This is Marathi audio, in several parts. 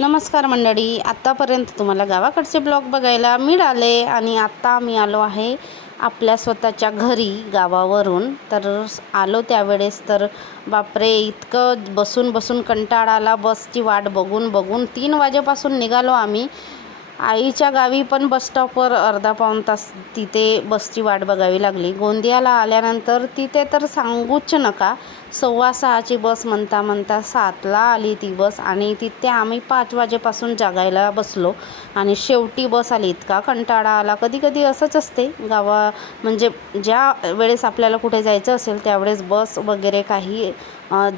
नमस्कार मंडळी आत्तापर्यंत तुम्हाला गावाकडचे ब्लॉग बघायला मिळाले आणि आत्ता आम्ही आलो आहे आपल्या स्वतःच्या घरी गावावरून. तर आलो त्यावेळेस तर बापरे इतकं बसून बसून कंटाळा आला बसची वाट बघून बघून. तीन वाजेपासून निघालो आम्ही. आईच्या गावी पण बस स्टॉपवर अर्धा पाऊण तास तिथे बसची वाट बघावी लागली. गोंदियाला आल्यानंतर तिथे तर सांगूच नका. सव्वा सहाची बस म्हणता म्हणता सातला आली ती बस आणि तिथे आम्ही पाच वाजेपासून जागायला बसलो. आणि शेवटी बस आली. इतका कंटाळा आला. कधी कधी असंच असते. गावा म्हणजे ज्या वेळेस आपल्याला कुठे जायचं असेल त्यावेळेस बस वगैरे काही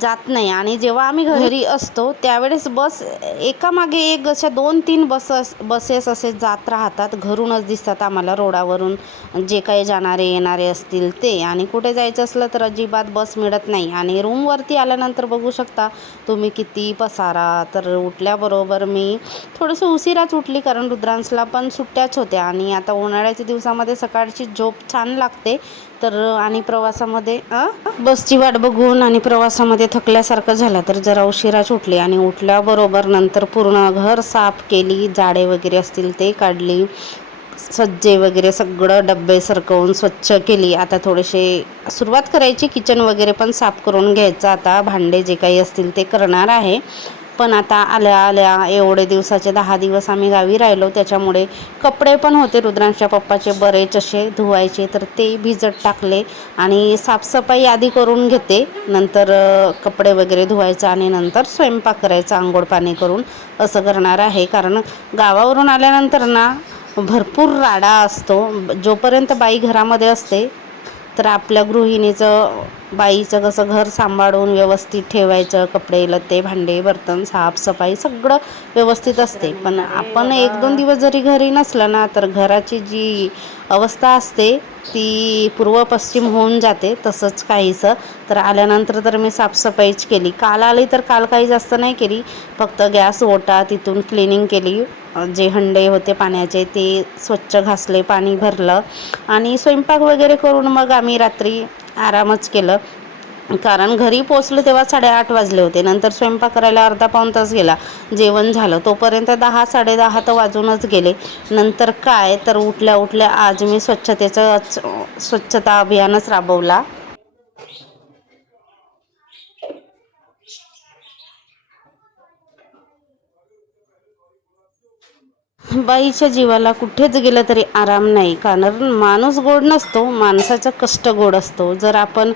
जात नाही. आणि जेव्हा आम्ही घरी असतो त्यावेळेस बस एकामागे एक अशा दोन तीन बसेस बसेस असे जात राहतात. घरूनच दिसतात आम्हाला रोडावरून. जे काही जाणारे येणारे असतील ते. आणि कुठे जायचं असलं तर अजिबात बस मिळत नाही. आणि रूमवरती आल्यानंतर बघू शकता तुम्ही किती पसारा. तर उठल्याबरोबर मी थोडंसं उशिराच उठली कारण रुद्रांशला पण सुट्ट्याच होत्या. आणि आता उन्हाळ्याच्या दिवसामध्ये सकाळची झोप छान लागते. तर आणि प्रवासामध्ये बसची वाट बघून आणि प्रवासामध्ये थकल्यासारखं झालं तर जरा उशिराच उठली. आणि उठल्याबरोबर नंतर पूर्ण घर साफ केली जाडे वगैरे असतील ते काढली. सज्जे वगैरे सगळं डब्बे सरकवून स्वच्छ केली. आता थोडेसे सुरुवात करायची किचन वगैरे पण साफ करून घ्यायचं. आता भांडे जे काही असतील ते करणार आहे. पण आता आल्या आल्या एवढे दिवसाचे दहा दिवस आम्ही गावी राहिलो. त्याच्यामुळे कपडे पण होते रुद्रांच्या पप्पाचे. बरेच असे धुवायचे तर ते भिजत टाकले आणि साफसफाई आधी करून घेते. नंतर कपडे वगैरे धुवायचं आणि नंतर स्वयंपाक करायचा आंघोळ पाणी करून असं करणार आहे. कारण गावावरून आल्यानंतर ना भरपूर राडा असतो. जोपर्यंत बाई घरामध्ये असते तर आपल्या गृहिणीचं बाईचं कसं घर सांभाळून व्यवस्थित ठेवायचं कपडे लत्ते भांडे बर्तन साफसफाई सगळं व्यवस्थित असते. पण आपण एक दोन दिवस जरी घरी नसलं ना तर घराची जी अवस्था असते ती पूर्व पश्चिम होऊन जाते तसंच काहीसं. तर आल्यानंतर तर मी साफसफाईच केली. काल आली तर काल काही जास्त नाही केली. फक्त गॅस ओटा तिथून क्लिनिंग केली. जे हंडे होते पाण्याचे ते स्वच्छ घासले पाणी भरलं. आणि स्वयंपाक वगैरे करून मग आम्ही रात्री आरामच केलं. कारण घरी पोचलो तेव्हा साडेआठ वाजले होते. नंतर स्वयंपाक करायला अर्धा पाऊण तास गेला. जेवण झालं. तोपर्यंत दहा साडेदहा तर वाजूनच गेले. नंतर काय? तर उठल्या उठल्या आज मी स्वच्छतेचं स्वच्छता अभियानच राबवला. बाईच्या जीवाला कुठेच गेलं तरी आराम नाही. कारण माणूस गोड नसतो माणसाचा कष्ट गोड असतो. जर आपण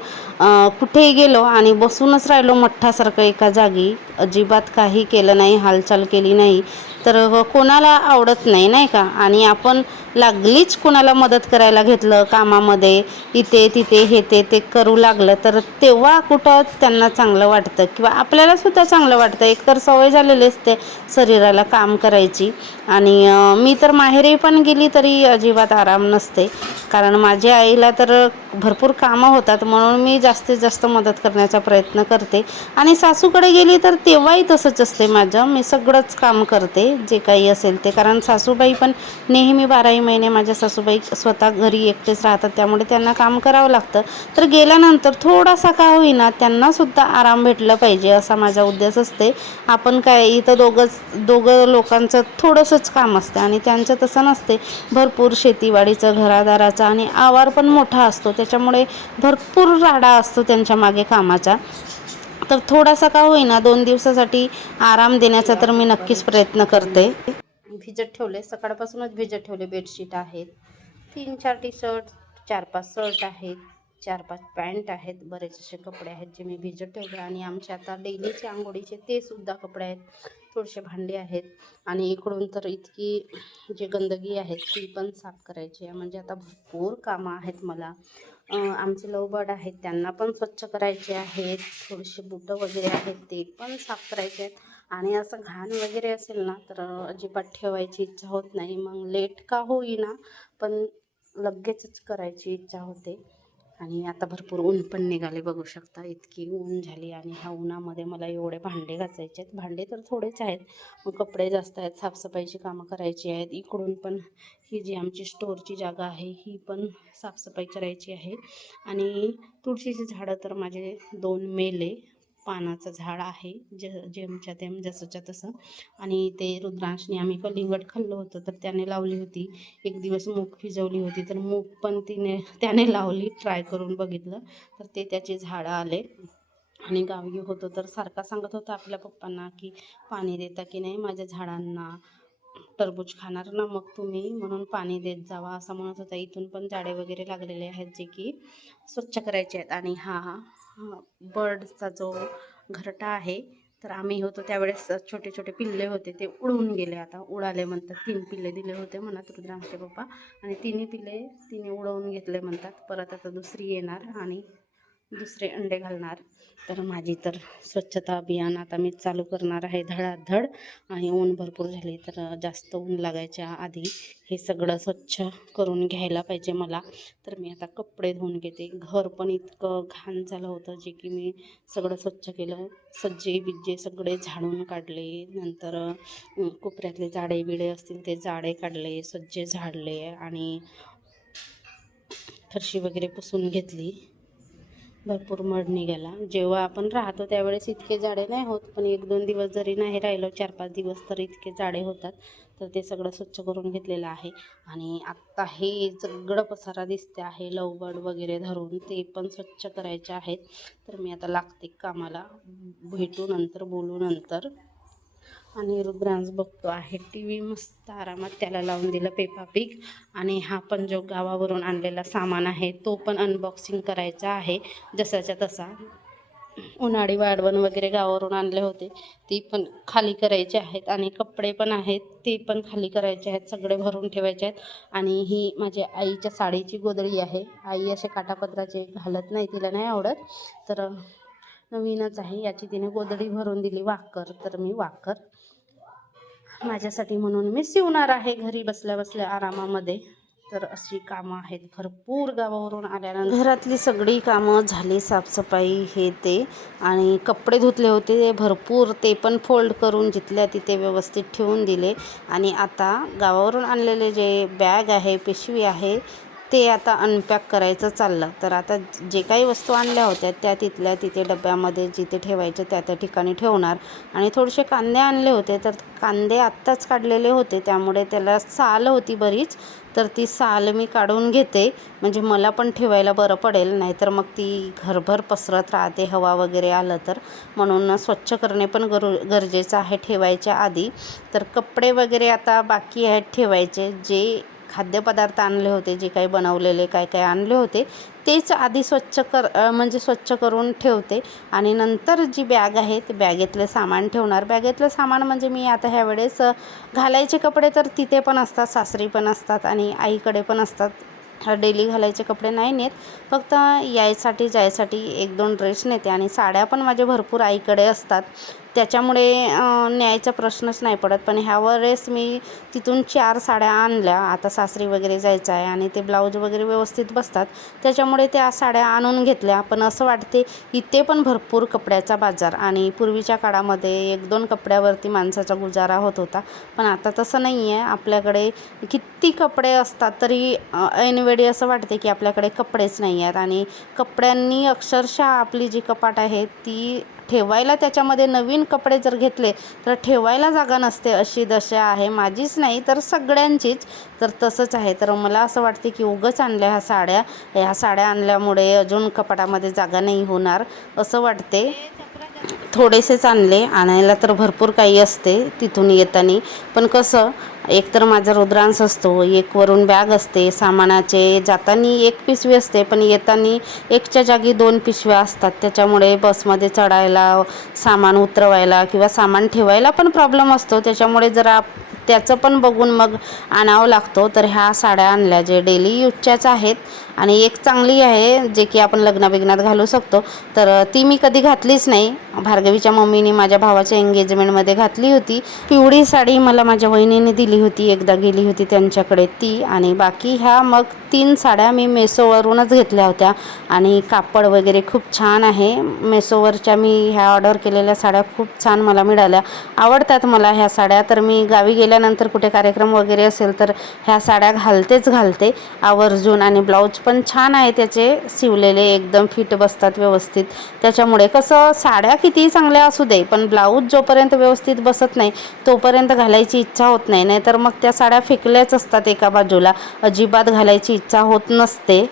कुठेही गेलो आणि बसूनच राहिलो मठ्ठासारखं एका जागी अजिबात काही केलं नाही हालचाल केली नाही तर कोणाला आवडत नाही नाही का? आणि आपण लागलीच कोणाला मदत करायला घेतलं कामामध्ये? इथे तिथे हे ते ते करू लागलं. तर तेव्हा कुठं त्यांना चांगलं वाटतं? किंवा आपल्याला सुद्धा चांगलं वाटतं? एकतर सवय झालेली असते शरीराला काम करायची. आणि मी तर माहेरी पण गेली तरी अजिबात आराम नसते. कारण माझ्या आईला तर भरपूर कामं होतात म्हणून मी जास्तीत जास्त मदत करण्याचा प्रयत्न करते. आणि सासूकडे गेली तर तेव्हाही तसंच असते माझं. मी सगळंच काम करते जे काही असेल ते. कारण सासूबाई पण नेहमी बाराही महिने माझ्या सासूबाई स्वतः घरी एकटेच राहतात त्यामुळे त्यांना काम करावं लागतं. तर गेल्यानंतर थोडासा का होईना त्यांनासुद्धा आराम भेटला पाहिजे असा माझा उद्देश असते. आपण काय इथं दोघंच दोघं लोकांचं थोडंसंच काम असतं आणि त्यांचं तसं नसते. भरपूर शेतीवाडीचं घरादाराचं आणि आवार पण मोठा असतो. त्याच्यामुळे भरपूर राडा असतो त्यांच्या मागे कामाचा. तर थोडासा का होईना दोन दिवसासाठी आराम देण्याचा तर मी नक्कीच प्रयत्न करते. भिजत ठेवले सकाळपासूनच भिजत ठेवले बेडशीट आहेत. तीन चार टी शर्ट चार पाच शर्ट आहेत. चार पाच पॅन्ट आहेत. बरेच असे कपडे आहेत जे मी भिजत ठेवले. आणि आमच्या आता डेलीचे आंघोळीचे ते सुद्धा कपडे आहेत. थोडेसे भांडे आहेत. आणि इकडून तर इतकी जी गंदगी आहे ती पण साफ करायची आहे. म्हणजे आता भरपूर कामं आहेत मला. आमचे लवबर्ड आहेत त्यांना पण स्वच्छ करायचे आहेत. थोडेसे बुटं वगैरे आहेत ते पण साफ करायचे आहेत. आणि असं घाण वगैरे असेल ना तर अजिबात ठेवायची इच्छा होत नाही. मग लेट का होईना पण लगेचच करायची इच्छा होते. आणि आता भरपूर ऊन पण निघाले बघू शकता. इतकी ऊन झाली आणि ह्या उन्हामध्ये मला एवढे भांडे घासायचे आहेत. भांडे तर थोडेच आहेत. मग कपडे जास्त आहेत साफसफाईची कामं करायची आहेत. इकडून पण ही जी आमची स्टोअरची जागा आहे ही पण साफसफाई करायची आहे. आणि तुळशीची झाडं तर माझे दोन मेले. पानाचं झाड आहे ज जेमच्या तेम जसंच्या तसं. आणि ते रुद्रांशने आम्ही कलिंगड खाल्लं होतं तर त्याने लावली होती. एक दिवस मूग भिजवली होती तर मूग पण तिने त्याने लावली ट्राय करून बघितलं. तर ते त्याचे झाडं आले. आणि गावी होतो तर सारखा सांगत होता आपल्या पप्पांना की पाणी देता की नाही माझ्या झाडांना. टरबूज खाणार ना मग तुम्ही म्हणून पाणी देत जावा असं म्हणत होता. इथून पण झाडे वगैरे लागलेले आहेत जे की स्वच्छ करायचे आहेत. आणि हा बर्डचा जो घरटा आहे तर आम्ही होतो त्यावेळेस छोटे छोटे पिल्ले होते ते उडून गेले. आता उडाले म्हणतात. तीन पिल्ले दिले होते म्हणत रुद्रांशचे पप्पा. आणि तिन्ही पिल्ले तिने उडवून घेतले म्हणतात. परत आता दुसरी येणार आणि दुसरे अंडे घालणार. तर माझी तर स्वच्छता अभियान आता मी चालू करणार आहे धडाधड आणि ऊन भरपूर झाले तर जास्त ऊन लागायच्या आधी हे सगळं स्वच्छ करून घ्यायला पाहिजे मला. तर मी आता कपडे धुवून घेते. घर पण इतकं घाण झालं होतं जे की मी सगळं स्वच्छ केलं. सज्जे बिज्जे सगळे झाडून काढले. नंतर कोपऱ्यातले जाडे बिडे असतील ते जाडे काढले सज्जे झाडले आणि फरशी वगैरे पुसून घेतली. भरपूर मड निघाला. जेव्हा आपण राहतो त्यावेळेस इतके जाडे नाही होत पण एक दोन दिवस जरी नाही राहिलो चार पाच दिवस तर इतके जाडे होतात. तर ते सगळं स्वच्छ करून घेतलेलं आहे. आणि आत्ता हे सगळं पसारा दिसते आहे लवबड वगैरे धरून ते पण स्वच्छ करायचे आहेत. तर मी आता लागते कामाला. भेटू नंतर बोलू नंतर. आणि रुद्रांश बघतो आहे. टी व्ही मस्त आरामात त्याला लावून दिलं पेपापिक आणि हा पण जो गावावरून आणलेला सामान आहे तो पण अनबॉक्सिंग करायचा आहे. जसाच्या तसा. उन्हाळी वाढवण वगैरे गावावरून आणले होते. ती पण खाली करायचे आहेत आणि कपडे पण आहेत. ते पण खाली करायचे आहेत. सगळे भरून ठेवायचे आहेत. आणि ही माझ्या आईच्या साडीची गोदडी आहे. आई असे काटापत्राचे घालत नाही तिला नाही आवडत. तर नवीनच आहे. याची तिने गोदडी भरून दिली वाकर तर मी वाकर. माझ्यासाठी म्हणून मी शिवणार आहे. घरी बसल्या बसल्या आरामामध्ये तर अशी कामं आहेत. भरपूर गावावरून आल्यानंतर घरातली सगळी कामं झाली साफसफाई हे ते. आणि कपडे धुतले होते ते भरपूर. ते पण फोल्ड करून जिथल्या तिथे व्यवस्थित ठेवून दिले. आणि आता गावावरून आणलेले जे बॅग आहे पिशवी आहे ते आता अनपॅक करायचं चाललं. तर आता जे काही वस्तू आणल्या होत्या त्या तिथल्या तिथे डब्यामध्ये जिथे ठेवायचे त्या त्या ठिकाणी ठेवणार. आणि थोडेसे कांदे आणले होते तर कांदे आत्ताच काढलेले होते. त्यामुळे त्याला साल होती बरीच. तर ती साल मी काढून घेते. म्हणजे मला पण ठेवायला बरं पडेल नाहीतर मग ती घरभर पसरत राहते हवा वगैरे आलं तर. म्हणून स्वच्छ करणे पण गरु गरजेचं आहे ठेवायच्या आधी. तर कपडे वगैरे आता बाकी आहेत ठेवायचे. जे खाद्यपदार्थ आणले होते जे काही बनवलेले काय काय आणले होते तेच आधी स्वच्छ कर म्हणजे स्वच्छ करून ठेवते. आणि नंतर जी बॅग आहे ते बॅगेतलं सामान ठेवणार. बॅगेतलं सामान म्हणजे मी आता ह्यावेळेस घालायचे कपडे तर तिथे पण असतात सासरी पण असतात आणि आईकडे पण असतात. डेली घालायचे कपडे नाही नेत. फक्त यायसाठी जायसाठी एक दोन ड्रेस नेते आणि साड्या पण माझ्या भरपूर आईकडे असतात. त्याच्यामुळे न्यायचा प्रश्नच नाही पडत. पण ह्या वेळेस मी तिथून चार साड्या आणल्या. आता सासरी वगैरे जायचं आहे आणि ते ब्लाऊज वगैरे व्यवस्थित बसतात. त्याच्यामुळे त्या साड्या आणून घेतल्या. पण असं वाटते इथे पण भरपूर कपड्याचा बाजार. आणि पूर्वीच्या काळामध्ये एक दोन कपड्यावरती माणसाचा गुजारा होत होता. पण आता तसं नाही आहे आपल्याकडे किती कपडे असतात तरी ऐनवेळी असं वाटते की आपल्याकडे कपडेच नाही आहेत आणि कपड्यांनी अक्षरशः आपली जी कपाट आहे ती ठेवायला त्याच्यामध्ये नवीन कपडे जर घेतले तर ठेवायला जागा नसते अशी दशा आहे. माझीच नाही तर सगळ्यांचीच. तर तसंच आहे. तर मला असं वाटते की उगंच आणल्या ह्या साड्या. ह्या साड्या आणल्यामुळे अजून कपाटामध्ये जागा नाही होणार असं वाटते. थोडेसेच आणले. आणायला तर भरपूर काही असते तिथून येताना. पण कसं एक तर माझा रुद्रांश असतो एक वरून बॅग असते सामानाचे जाताना एक पिशवी असते पण येताना एकच्या जागी दोन पिशव्या असतात. त्याच्यामुळे बसमध्ये चढायला सामान उतरवायला किंवा सामान ठेवायला पण प्रॉब्लेम असतो. त्याच्यामुळे जरा त्याचं पण बघून मग आणावं लागतो. तर ह्या साड्या आणल्या जे डेली यूजच्याच आहेत. आणि एक चांगली आहे जे की आपण लग्नाबिग्नात घालू शकतो. तर ती मी कधी घातलीच नाही. भार्गवीच्या मम्मीने माझ्या भावाच्या एंगेजमेंटमध्ये घातली होती. पिवळी साडी मला माझ्या वहिनीने दिली होती. एकदा गेली होती त्यांच्याकडे ती. आणि बाकी ह्या मग तीन साड्या मी मेसोवरूनच घेतल्या होत्या. आणि कापड वगैरे खूप छान आहे. मेसोवरच्या मी ह्या ऑर्डर केलेल्या साड्या खूप छान मला मिळाल्या. आवडतात मला ह्या साड्या. तर मी गावी गेल्या गेल्यानंतर कुठे कार्यक्रम वगैरे असेल तर ह्या साड्या घालतेच घालते. आवर्जून आणि ब्लाऊज पण छान आहे त्याचे शिवलेले एकदम फिट बसतात व्यवस्थित. त्याच्यामुळे कसं साड्या कितीही चांगल्या असू दे पण ब्लाऊज जोपर्यंत व्यवस्थित बसत नाही तोपर्यंत घालायची इच्छा होत नाही. नाहीतर मग त्या साड्या फेकल्याच असतात एका बाजूला. अजिबात घालायची इच्छा होत नसते.